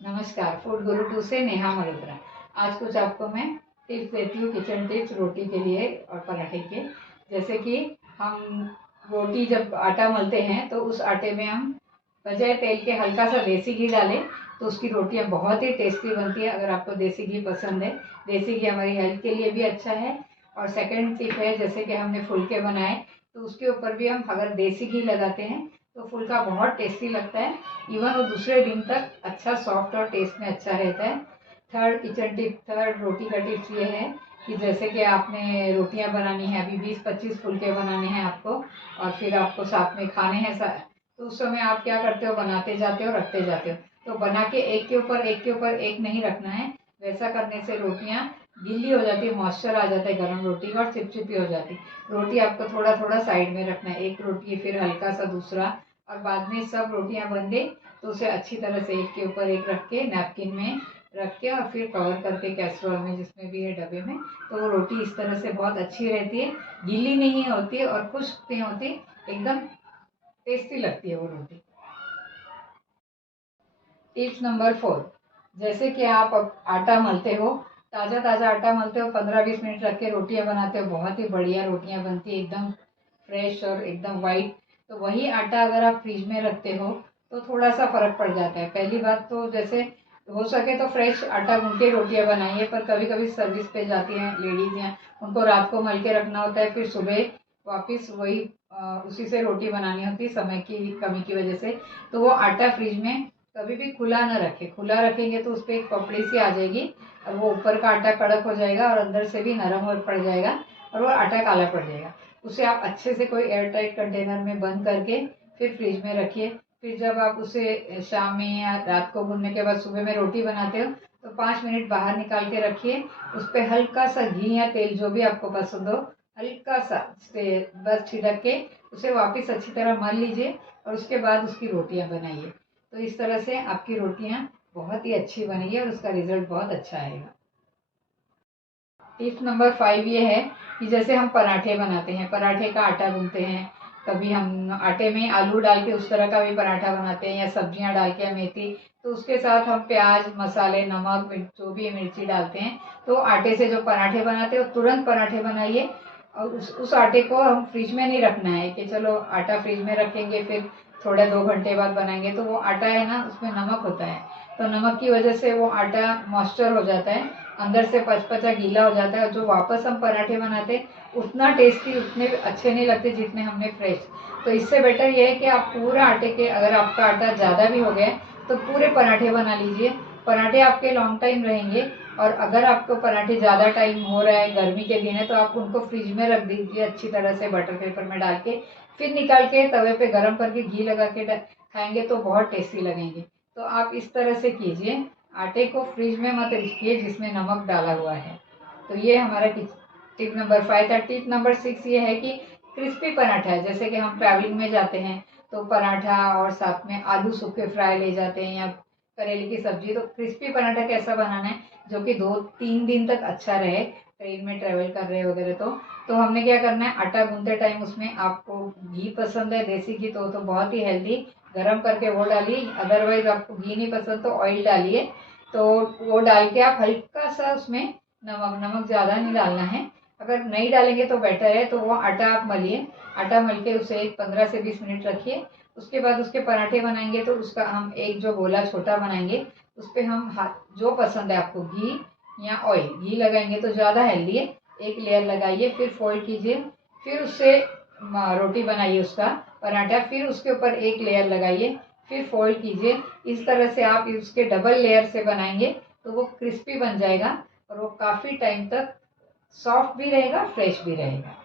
नमस्कार, फूड गुरु 2 से नेहा मल्होत्रा। आज कुछ आपको मैं टिप्स देती हूँ, किचन टिप्स रोटी के लिए और पराठे के। जैसे कि हम रोटी जब आटा मलते हैं तो उस आटे में हम बजाय तेल के हल्का सा देसी घी डालें तो उसकी रोटियाँ बहुत ही टेस्टी बनती है। अगर आपको देसी घी पसंद है, देसी घी हमारी हेल्थ के लिए भी अच्छा है। और सेकेंड टिप है, जैसे कि हमने फुलके बनाए तो उसके ऊपर भी हम अगर देसी घी लगाते हैं तो फुलका बहुत टेस्टी लगता है। इवन वो दूसरे दिन तक अच्छा सॉफ्ट और टेस्ट में अच्छा रहता है। थर्ड रोटी का टिप्स ये है कि जैसे कि आपने रोटियां बनानी है, अभी 20-25 फुलके बनाने हैं आपको और फिर आपको साथ में खाने हैं तो उस समय आप क्या करते हो, बनाते जाते हो रखते जाते हो। तो बना के एक के ऊपर एक नहीं रखना है। वैसा करने से रोटियां गीली हो जाती है, मॉइस्चर आ जाता है गर्म रोटी का और चिपचिपी हो जाती है। रोटी आपको थोड़ा थोड़ा साइड में रखना है, एक रोटी फिर हल्का सा दूसरा, और बाद में सब रोटियां बन गई तो उसे अच्छी तरह से एक के ऊपर एक रख के नैपकिन में रख के और फिर कवर करके कैसरोल में जिसमें भी है डब्बे में, तो वो रोटी इस तरह से बहुत अच्छी रहती है, गीली नहीं होती और खुश्क नहीं होती, एकदम टेस्टी लगती है वो रोटी। टिप्स नंबर 4, जैसे कि आप अब आटा मलते हो, ताज़ा ताज़ा आटा मलते हो, 15-20 मिनट रख के रोटियां बनाते हो, बहुत ही बढ़िया रोटियां बनती है, एकदम फ्रेश और एकदम वाइट। तो वही आटा अगर आप फ्रिज में रखते हो तो थोड़ा सा फर्क पड़ जाता है। पहली बात तो जैसे हो सके तो फ्रेश आटा गूंद के रोटियां बनाइए, पर कभी कभी सर्विस पे जाती हैं लेडीज या उनको रात को मल के रखना होता है, फिर सुबह वापस वही उसी से रोटी बनानी होती है समय की कमी की वजह से। तो वो आटा फ्रिज में कभी भी खुला ना रखें, खुला रखेंगे तो उस पर एक पपड़ी सी आ जाएगी और वो ऊपर का आटा कड़क हो जाएगा और अंदर से भी नरम हो पड़ जाएगा और वो आटा काला पड़ जाएगा। उसे आप अच्छे से कोई एयर टाइट कंटेनर में बंद करके फिर फ्रिज में रखिए। फिर जब आप उसे शाम में या रात को भूनने के बाद सुबह में रोटी बनाते हो तो 5 मिनट बाहर निकाल के रखिए। उस पर हल्का सा घी या तेल जो भी आपको पसंद हो, हल्का सा बस छिड़क के उसे वापस अच्छी तरह मल लीजिए और उसके बाद उसकी रोटियां बनाइए। तो इस तरह से आपकी रोटियां बहुत ही अच्छी बनेगी और उसका रिजल्ट बहुत अच्छा आएगा। टिप नंबर 5 ये है कि जैसे हम पराठे बनाते हैं, पराठे का आटा गूंथते हैं, कभी हम आटे में आलू डाल के उस तरह का भी पराठा बनाते हैं या सब्जियां डाल के मेथी, तो उसके साथ हम प्याज मसाले नमक जो भी मिर्ची डालते हैं। तो आटे से जो पराठे बनाते हैं वो तुरंत पराठे बनाइए और उस आटे को हम फ्रिज में नहीं रखना है कि चलो आटा फ्रिज में रखेंगे फिर थोड़े 2 घंटे बाद बनाएंगे। तो वो आटा है ना, उसमें नमक होता है, तो नमक की वजह से वो आटा मॉइस्चर हो जाता है, अंदर से पचपचा गीला हो जाता है और जो वापस हम पराठे बनाते हैं उतना टेस्टी उतने अच्छे नहीं लगते जितने हमने फ्रेश। तो इससे बेटर ये है कि आप पूरा आटे के, अगर आपका आटा ज़्यादा भी हो गया तो पूरे पराठे बना लीजिए। पराठे आपके लॉन्ग टाइम रहेंगे। और अगर आपको पराठे ज़्यादा टाइम हो रहा है, गर्मी के दिन है, तो आप उनको फ्रिज में रख दीजिए अच्छी तरह से बटर पेपर में डाल के, फिर निकाल के तवे पे गरम करके घी लगा के खाएंगे तो बहुत टेस्टी लगेंगे। तो आप इस तरह से कीजिए, आटे को फ्रिज में मत रखिए जिसमें नमक डाला हुआ है। तो ये हमारा टिप नंबर 5 था। टिप नंबर 6 ये है कि क्रिस्पी पराठा है, जैसे कि हम ट्रैवलिंग में जाते हैं तो पराठा और साथ में आलू सूखे फ्राई ले जाते हैं या करेले की सब्जी। तो क्रिस्पी पराठा कैसा बनाना है जो कि 2-3 दिन तक अच्छा रहे, ट्रेन में ट्रेवल कर रहे वगैरह। तो हमने क्या करना है, आटा गूंथते टाइम उसमें आपको घी पसंद है देसी घी तो बहुत ही हेल्दी, गरम करके वो डालिए, अदरवाइज आपको घी नहीं पसंद तो ऑयल डालिए। तो वो डाल के आप हल्का सा उसमें नमक ज़्यादा नहीं डालना है, अगर नहीं डालेंगे तो बेटर है। तो वो आटा आप मलिए, आटा मल के उसे 15 से 20 मिनट रखिए। उसके बाद उसके पराठे बनाएंगे तो उसका हम एक जो गोला छोटा बनाएंगे उस पर हम हाथ जो पसंद है आपको, घी या ऑयल, घी लगाएंगे तो ज़्यादा हेल्दी है, एक लेयर लगाइए फिर फोल्ड कीजिए, फिर उससे रोटी बनाइए उसका पराठा, फिर उसके ऊपर एक लेयर लगाइए, फिर फोल्ड कीजिए। इस तरह से आप उसके डबल लेयर से बनाएंगे तो वो क्रिस्पी बन जाएगा और वो काफ़ी टाइम तक सॉफ्ट भी रहेगा, फ्रेश भी रहेगा।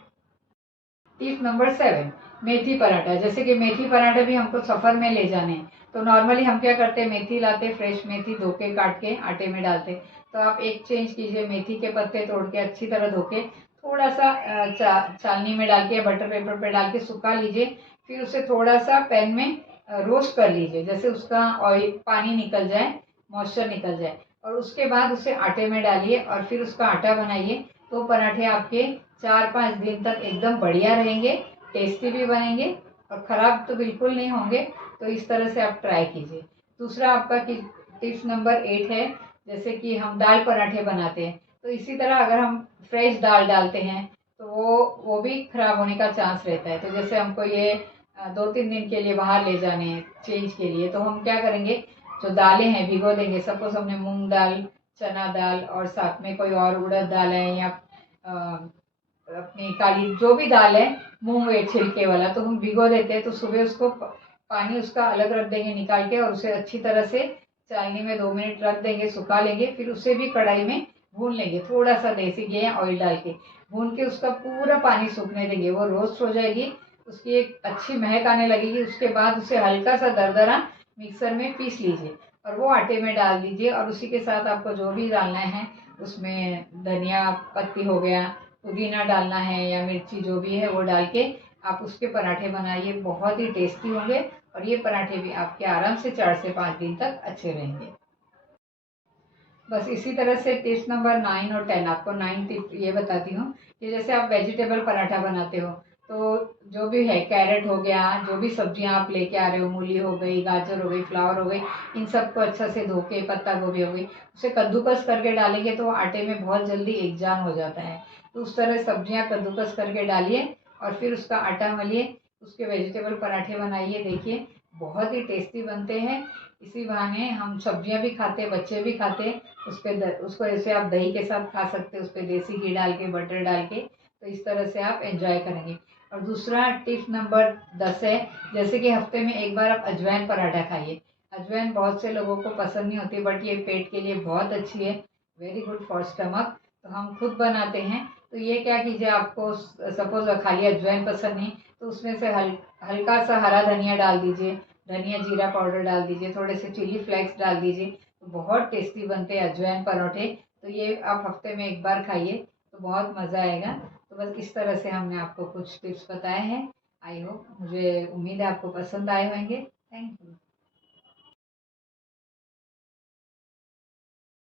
टिप नंबर 7, मेथी पराठा। जैसे कि मेथी पराठा भी हमको सफ़र में ले जाने हैं तो नॉर्मली हम क्या करते हैं, मेथी लाते, फ्रेश मेथी धो के काट के आटे में डालते। तो आप एक चेंज कीजिए, मेथी के पत्ते तोड़ के अच्छी तरह धो के थोड़ा सा चालनी में डाल के बटर पेपर पे डाल के सुखा लीजिए। फिर उसे थोड़ा सा पैन में रोस्ट कर लीजिए, जैसे उसका ऑयल पानी निकल जाए, मॉइस्चर निकल जाए, और उसके बाद उसे आटे में डालिए और फिर उसका आटा बनाइए। तो पराठे आपके 4-5 दिन तक एकदम बढ़िया रहेंगे, टेस्टी भी बनेंगे और ख़राब तो बिल्कुल नहीं होंगे। तो इस तरह से आप ट्राई कीजिए। दूसरा आपका टिप टिप्स नंबर 8 है, जैसे कि हम दाल पराठे बनाते हैं, तो इसी तरह अगर हम फ्रेश दाल डालते हैं तो वो भी खराब होने का चांस रहता है। तो जैसे हमको ये 2-3 दिन के लिए बाहर ले जाने हैं चेंज के लिए, तो हम क्या करेंगे, जो दालें हैं भिगो देंगे। सपोज हमने मूंग दाल, चना दाल और साथ में कोई और उड़द दाल है या अपनी काली जो भी दाल है, मूंग है छिलके वाला, तो हम भिगो देते हैं। तो सुबह उसको पानी उसका अलग रख देंगे निकाल के, और उसे अच्छी तरह से चालनी में 2 मिनट रख देंगे, सुखा लेंगे। फिर उसे भी कढ़ाई में भून लेंगे, थोड़ा सा देसी घी या ऑयल डाल के भून के उसका पूरा पानी सूखने देंगे। वो रोस्ट हो जाएगी, उसकी एक अच्छी महक आने लगेगी। उसके बाद उसे हल्का सा दरदरा मिक्सर में पीस लीजिए और वो आटे में डाल दीजिए। और उसी के साथ आपको जो भी डालना है, उसमें धनिया पत्ती हो गया, पुदीना डालना है या मिर्ची जो भी है वो डाल के आप उसके पराठे बनाइए, बहुत ही टेस्टी होंगे। और ये पराठे भी आपके आराम से 4 से 5 दिन तक अच्छे रहेंगे। बस इसी तरह से टिप्स नंबर 9 और 10, आपको 9 टिप ये बताती हूँ कि जैसे आप वेजिटेबल पराठा बनाते हो, तो जो भी है कैरेट हो गया, जो भी सब्जियां आप लेके आ रहे हो, मूली हो गई, गाजर हो गई, फ्लावर हो गई, इन सबको अच्छा से धो के, पत्ता गोभी हो गई, उसे कद्दूकस करके डालेंगे तो आटे में बहुत जल्दी एक जान हो जाता है। तो उस तरह सब्जियां कद्दूकस करके डालिए और फिर उसका आटा मलिए, उसके वेजिटेबल पराठे बनाइए। देखिए बहुत ही टेस्टी बनते हैं। इसी बहाने हम सब्जियां भी खाते, बच्चे भी खाते। उसको ऐसे आप दही के साथ खा सकते हैं, उस पर देसी घी डाल के, बटर डाल के। तो इस तरह से आप एंजॉय करेंगे। और दूसरा टिप नंबर 10 है, जैसे कि हफ्ते में एक बार आप अजवाइन पराठा खाइए। अजवाइन बहुत से लोगों को पसंद नहीं होती, बट ये पेट के लिए बहुत अच्छी है, वेरी गुड फॉर स्टमक। तो हम खुद बनाते हैं। तो ये क्या कीजिए, आपको सपोज खाली अजवाइन पसंद नहीं, तो उसमें से हल्का सा हरा धनिया डाल दीजिए, धनिया जीरा पाउडर डाल दीजिए, थोड़े से चिली फ्लेक्स डाल दीजिए। तो बहुत टेस्टी बनते हैं अजवाइन पराठे। तो ये आप हफ्ते में एक बार खाइए तो बहुत मज़ा आएगा। तो बस इस तरह से हमने आपको कुछ टिप्स बताए हैं। आई होप, मुझे उम्मीद है आपको पसंद आए होंगे।